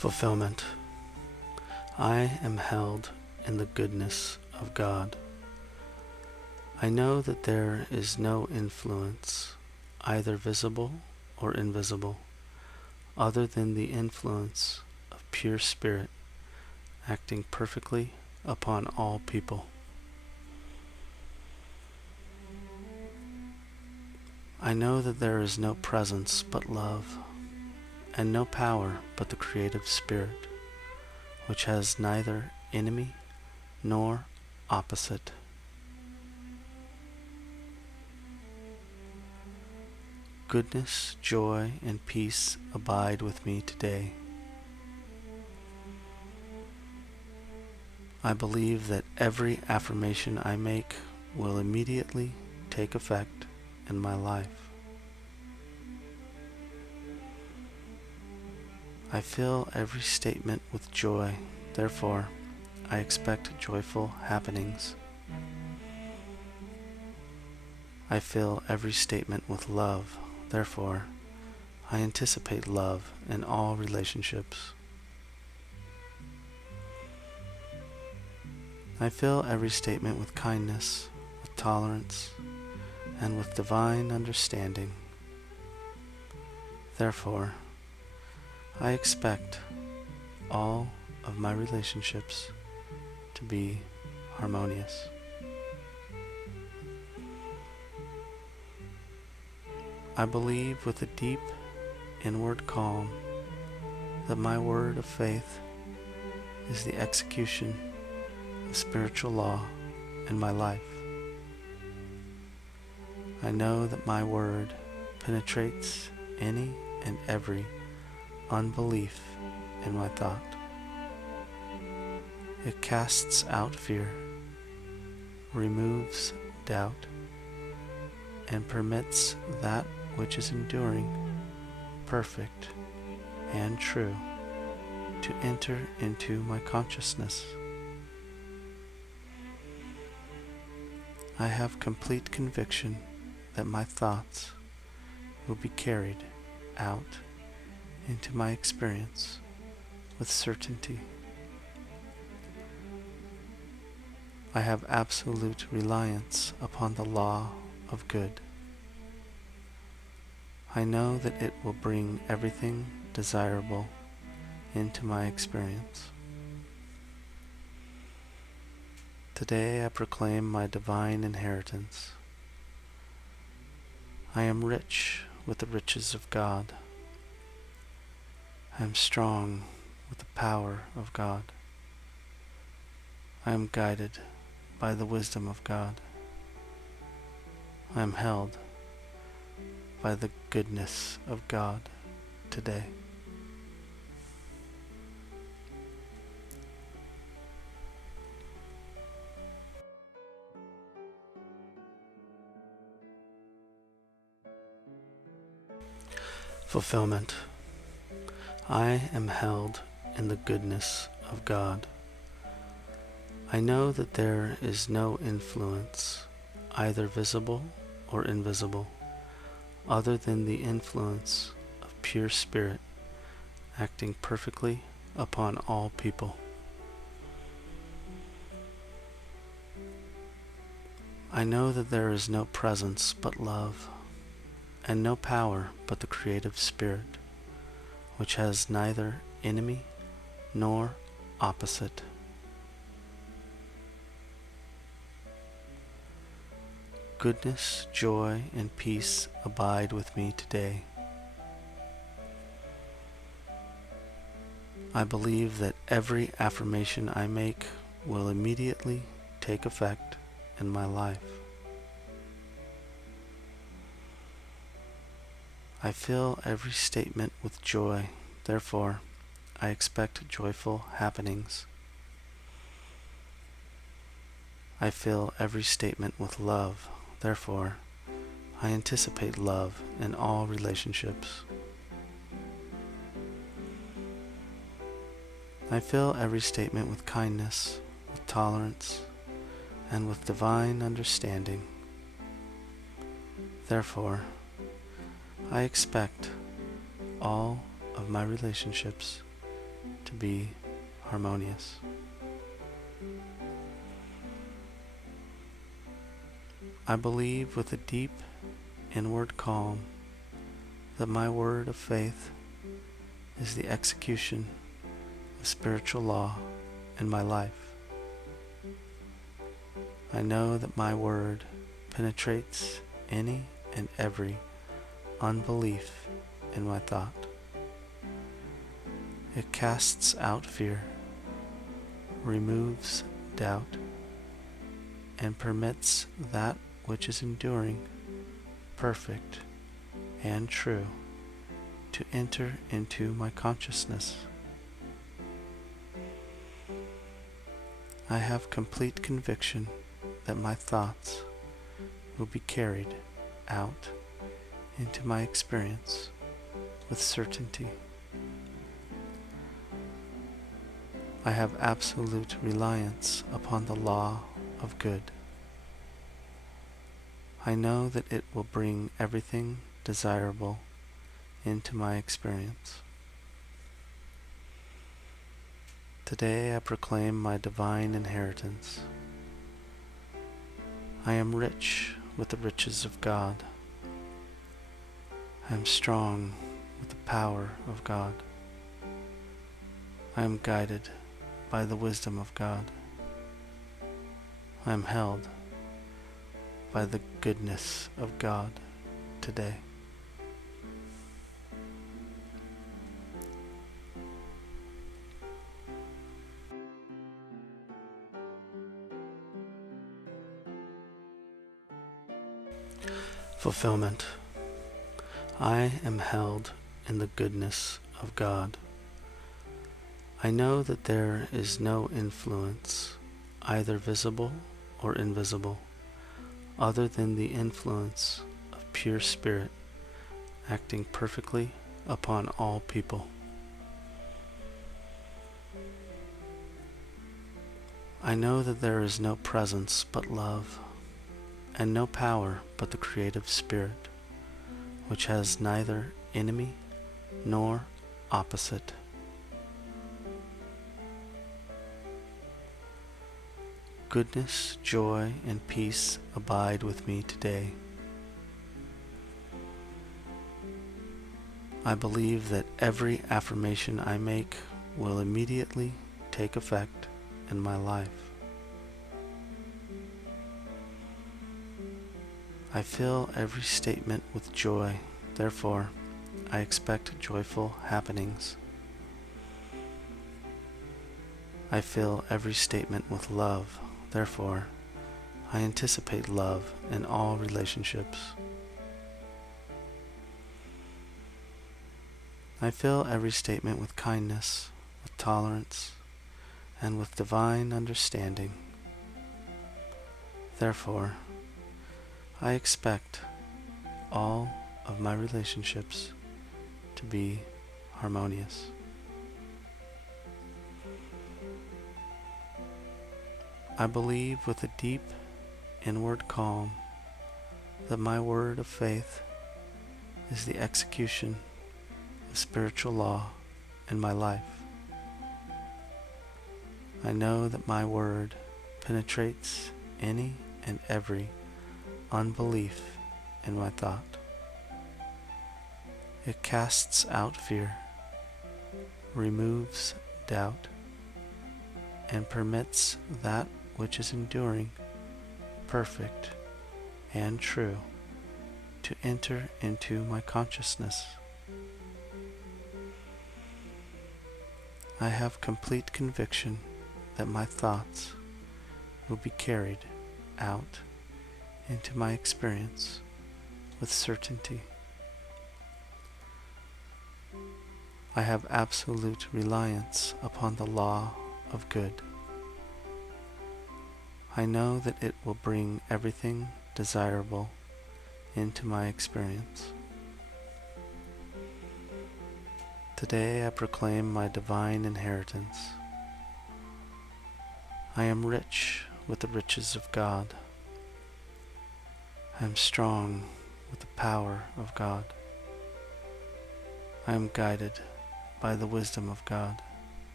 Fulfillment. I am held in the goodness of God. I know that there is no influence, either visible or invisible, other than the influence of pure spirit acting perfectly upon all people. I know that there is no presence but love, and no power but the creative spirit, which has neither enemy nor opposite. Goodness, joy, and peace abide with me today. I believe that every affirmation I make will immediately take effect in my life. I fill every statement with joy, therefore I expect joyful happenings. I fill every statement with love, therefore I anticipate love in all relationships. I fill every statement with kindness, with tolerance, and with divine understanding. Therefore, I expect all of my relationships to be harmonious. I believe with a deep inward calm that my word of faith is the execution of spiritual law in my life. I know that my word penetrates any and every unbelief in my thought. It casts out fear, removes doubt, and permits that which is enduring, perfect, and true to enter into my consciousness. I have complete conviction that my thoughts will be carried out into my experience with certainty. I have absolute reliance upon the law of good. I know that it will bring everything desirable into my experience. Today I proclaim my divine inheritance. I am rich with the riches of God. I am strong with the power of God. I am guided by the wisdom of God. I am held by the goodness of God today. Fulfillment. I am held in the goodness of God. I know that there is no influence, either visible or invisible, other than the influence of pure spirit acting perfectly upon all people. I know that there is no presence but love, and no power but the creative spirit, which has neither enemy nor opposite. Goodness, joy, and peace abide with me today. I believe that every affirmation I make will immediately take effect in my life. I fill every statement with joy, therefore I expect joyful happenings. I fill every statement with love, therefore I anticipate love in all relationships. I fill every statement with kindness, with tolerance, and with divine understanding. Therefore, I expect all of my relationships to be harmonious. I believe with a deep inward calm that my word of faith is the execution of spiritual law in my life. I know that my word penetrates any and every unbelief in my thought. It casts out fear, removes doubt, and permits that which is enduring, perfect, and true to enter into my consciousness. I have complete conviction that my thoughts will be carried out into my experience with certainty. I have absolute reliance upon the law of good. I know that it will bring everything desirable into my experience. Today I proclaim my divine inheritance. I am rich with the riches of God. I am strong with the power of God. I am guided by the wisdom of God. I am held by the goodness of God today. Fulfillment. I am held in the goodness of God. I know that there is no influence, either visible or invisible, other than the influence of pure spirit acting perfectly upon all people. I know that there is no presence but love, and no power but the creative spirit, which has neither enemy nor opposite. Goodness, joy, and peace abide with me today. I believe that every affirmation I make will immediately take effect in my life. I fill every statement with joy, therefore I expect joyful happenings. I fill every statement with love, therefore I anticipate love in all relationships. I fill every statement with kindness, with tolerance, and with divine understanding. Therefore, I expect all of my relationships to be harmonious. I believe with a deep inward calm that my word of faith is the execution of spiritual law in my life. I know that my word penetrates any and every unbelief in my thought. It casts out fear, removes doubt, and permits that which is enduring, perfect, and true to enter into my consciousness. I have complete conviction that my thoughts will be carried out into my experience with certainty. I have absolute reliance upon the law of good. I know that it will bring everything desirable into my experience. Today I proclaim my divine inheritance. I am rich with the riches of God. I am strong with the power of God. I am guided by the wisdom of God.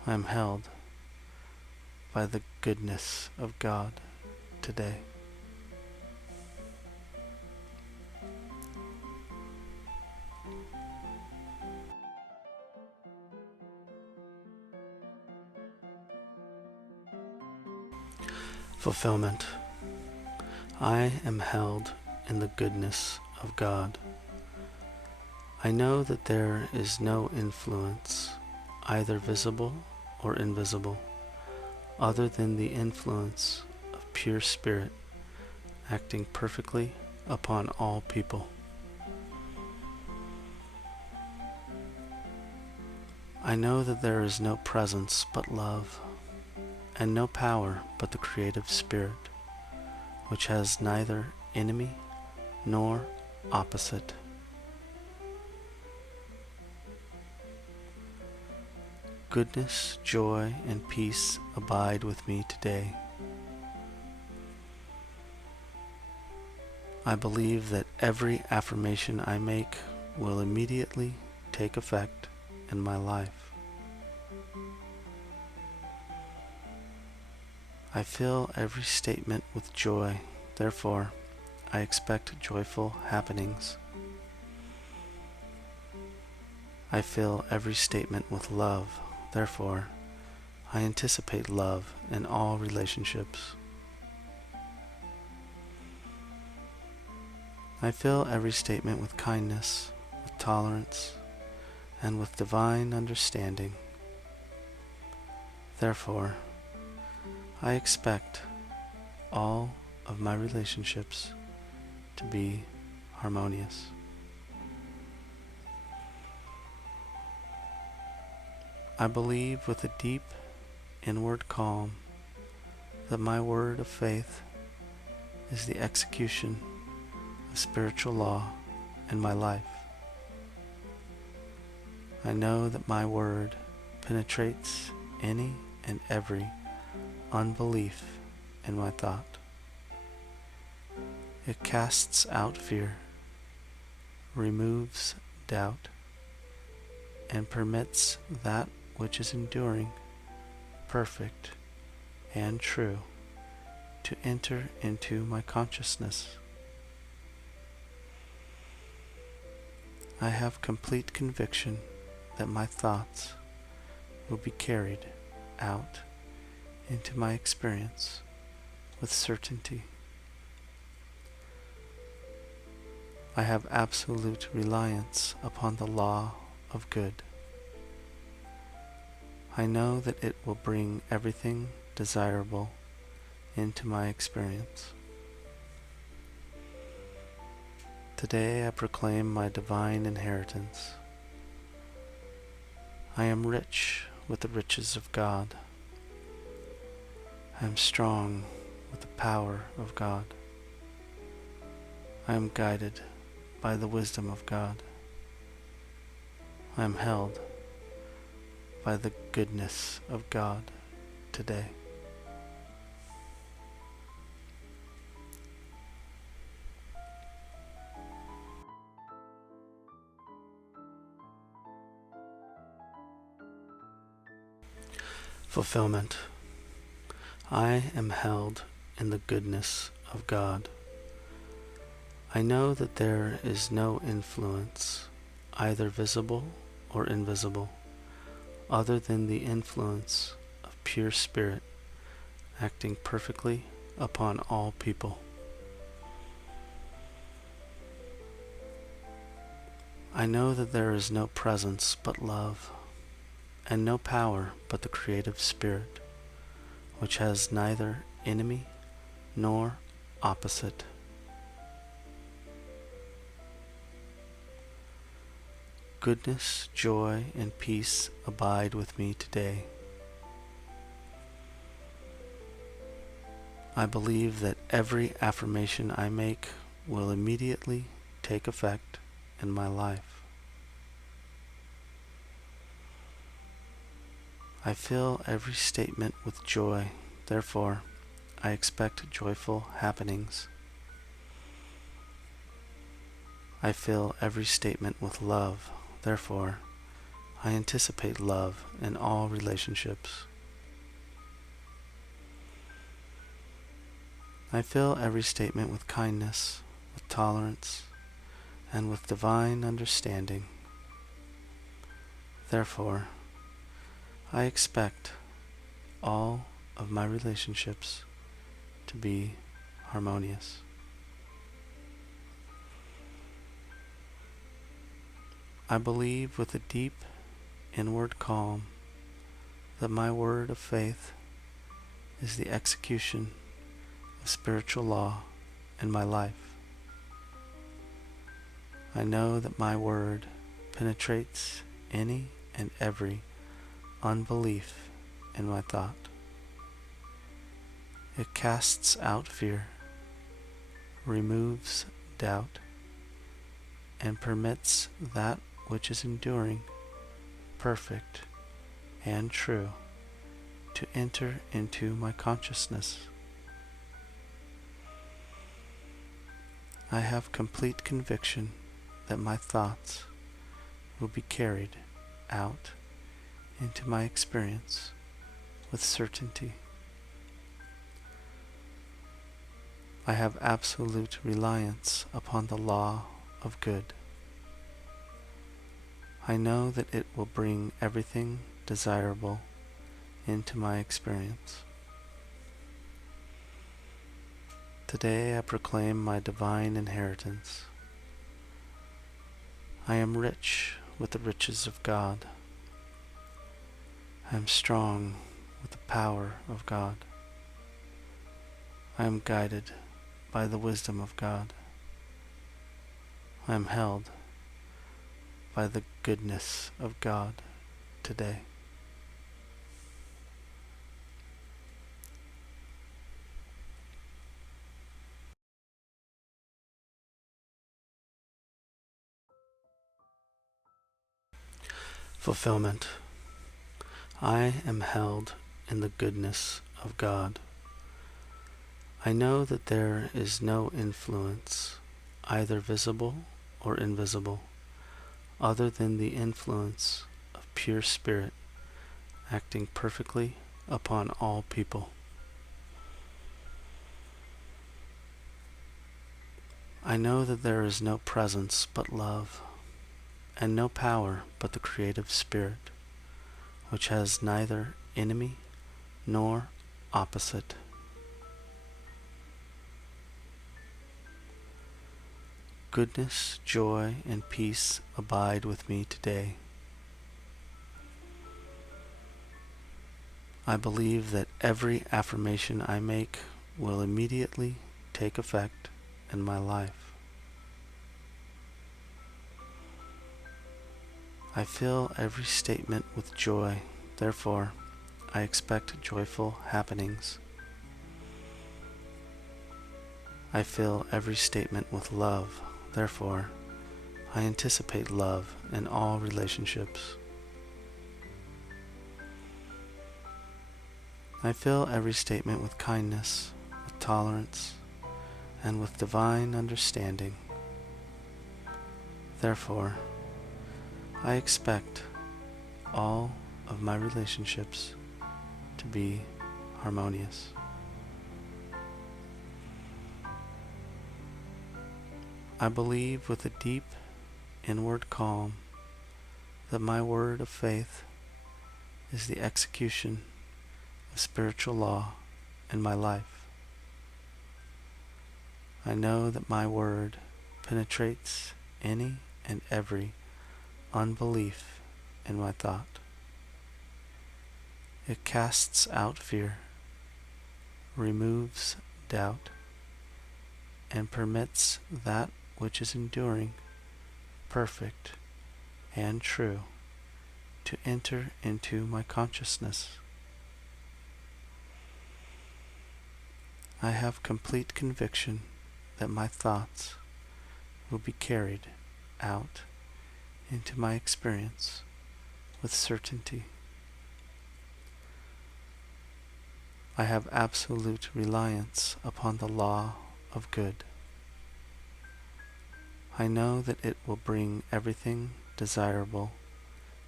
I am held by the goodness of God today. Fulfillment. I am held in the goodness of God. I know that there is no influence, either visible or invisible, other than the influence of pure spirit acting perfectly upon all people. I know that there is no presence but love, and no power but the creative spirit, which has neither enemy nor opposite. Goodness, joy, and peace abide with me today. I believe that every affirmation I make will immediately take effect in my life. I fill every statement with joy, therefore I expect joyful happenings. I fill every statement with love, therefore I anticipate love in all relationships. I fill every statement with kindness, with tolerance, and with divine understanding. Therefore, I expect all of my relationships to be harmonious. I believe with a deep inward calm that my word of faith is the execution of spiritual law in my life. I know that my word penetrates any and every unbelief in my thought. It casts out fear, removes doubt, and permits that which is enduring, perfect, and true to enter into my consciousness. I have complete conviction that my thoughts will be carried out into my experience with certainty. I have absolute reliance upon the law of good. I know that it will bring everything desirable into my experience. Today I proclaim my divine inheritance. I am rich with the riches of God. I am strong with the power of God. I am guided by the wisdom of God. I am held by the goodness of God today. Fulfillment. I am held in the goodness of God. I know that there is no influence, either visible or invisible, other than the influence of pure spirit acting perfectly upon all people. I know that there is no presence but love, and no power but the creative spirit, which has neither enemy nor opposite. Goodness, joy, and peace abide with me today. I believe that every affirmation I make will immediately take effect in my life. I fill every statement with joy, therefore I expect joyful happenings. I fill every statement with love, therefore I anticipate love in all relationships. I fill every statement with kindness, with tolerance, and with divine understanding. Therefore, I expect all of my relationships to be harmonious. I believe with a deep inward calm that my word of faith is the execution of spiritual law in my life. I know that my word penetrates any and every unbelief in my thought. It casts out fear, removes doubt, and permits that which is enduring, perfect, and true to enter into my consciousness. I have complete conviction that my thoughts will be carried out into my experience with certainty. I have absolute reliance upon the law of good. I know that it will bring everything desirable into my experience. Today I proclaim my divine inheritance. I am rich with the riches of God. I am strong with the power of God. I am guided by the wisdom of God. I am held by the goodness of God today. Fulfillment. I am held in the goodness of God. I know that there is no influence, either visible or invisible, other than the influence of pure spirit acting perfectly upon all people. I know that there is no presence but love, and no power but the creative spirit, which has neither enemy nor opposite. Goodness, joy, and peace abide with me today. I believe that every affirmation I make will immediately take effect in my life. I fill every statement with joy, therefore I expect joyful happenings. I fill every statement with love, therefore I anticipate love in all relationships. I fill every statement with kindness, with tolerance, and with divine understanding. Therefore, I expect all of my relationships to be harmonious. I believe with a deep inward calm that my word of faith is the execution of spiritual law in my life. I know that my word penetrates any and every unbelief in my thought. It casts out fear, removes doubt, and permits that which is enduring, perfect, and true to enter into my consciousness. I have complete conviction that my thoughts will be carried out into my experience with certainty. I have absolute reliance upon the law of good. I know that it will bring everything desirable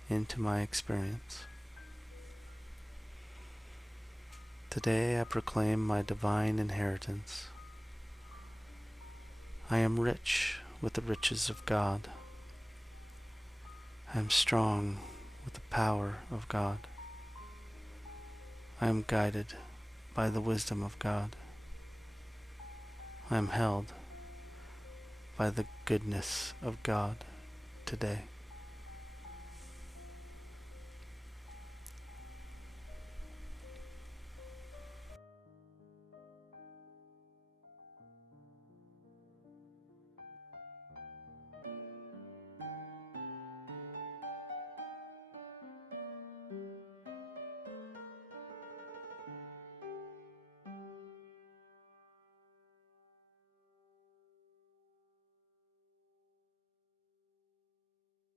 into my experience. Today I proclaim my divine inheritance. I am rich with the riches of God. I am strong with the power of God. I am guided by the wisdom of God. I am held by the goodness of God today.